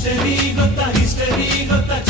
History ಗೊತ್ತಾ history ಗೊತ್ತಾ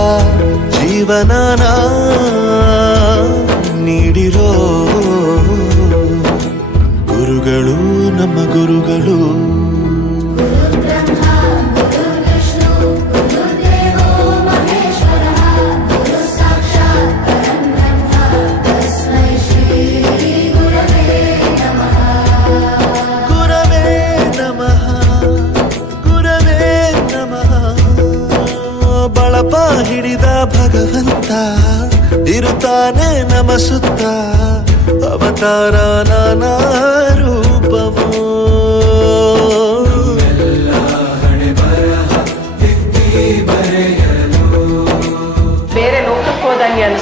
జీవనానా నీడిలో ಭಗವಂತ ಇರುತ್ತಾನೆ ನಮ ಸುತ್ತ ಅವತಾರ ನಾನಾ ರೂಪವೋ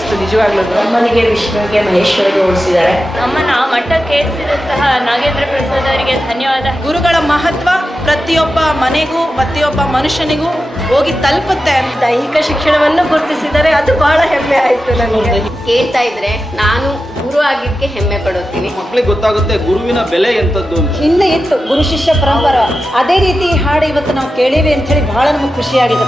ಅನಿಸ್ತು ನಿಜವಾಗ್ಲೂ ಅಮ್ಮನಿಗೆ ವಿಷ್ಣುವಿಗೆ ಮಹೇಶ್ವರಿಗೆ ಅಮ್ಮನ ಮಠ ಮಟ್ಟಕ್ಕೇರಿಸಿದಂತಹ ನಾಗೇಂದ್ರ ಪ್ರಸಾದ್ ಅವರಿಗೆ ಧನ್ಯವಾದ. ಗುರುಗಳ ಮಹತ್ವ ಪ್ರತಿಯೊಬ್ಬ ಮನೆಗೂ ಪ್ರತಿಯೊಬ್ಬ ಮನುಷ್ಯನಿಗೂ ಹೋಗಿ ತಲುಪುತ್ತೆ ಅಂತ ದೈಹಿಕ ಶಿಕ್ಷಣವನ್ನು ಗುರುತಿಸಿದರೆ ಅದು ಬಹಳ ಹೆಮ್ಮೆ ಆಯಿತು ನನಗೆ. ಕೇಳ್ತಾ ಇದ್ರೆ ನಾನು ಗುರು ಆಗಿದ್ದಕ್ಕೆ ಹೆಮ್ಮೆ ಪಡುತ್ತೀನಿ. ಮಕ್ಕಳಿಗೆ ಗೊತ್ತಾಗುತ್ತೆ ಗುರುವಿನ ಬೆಲೆ ಎಂತದ್ದು ಹಿಂದೆ ಇತ್ತು ಗುರು ಶಿಷ್ಯ ಪರಂಪರ. ಅದೇ ರೀತಿ ಈ ಹಾಡು ಇವತ್ತು ನಾವು ಕೇಳೀವಿ ಅಂತ ಹೇಳಿ ಬಹಳ ನಮಗೆ ಖುಷಿಯಾಗಿದೆ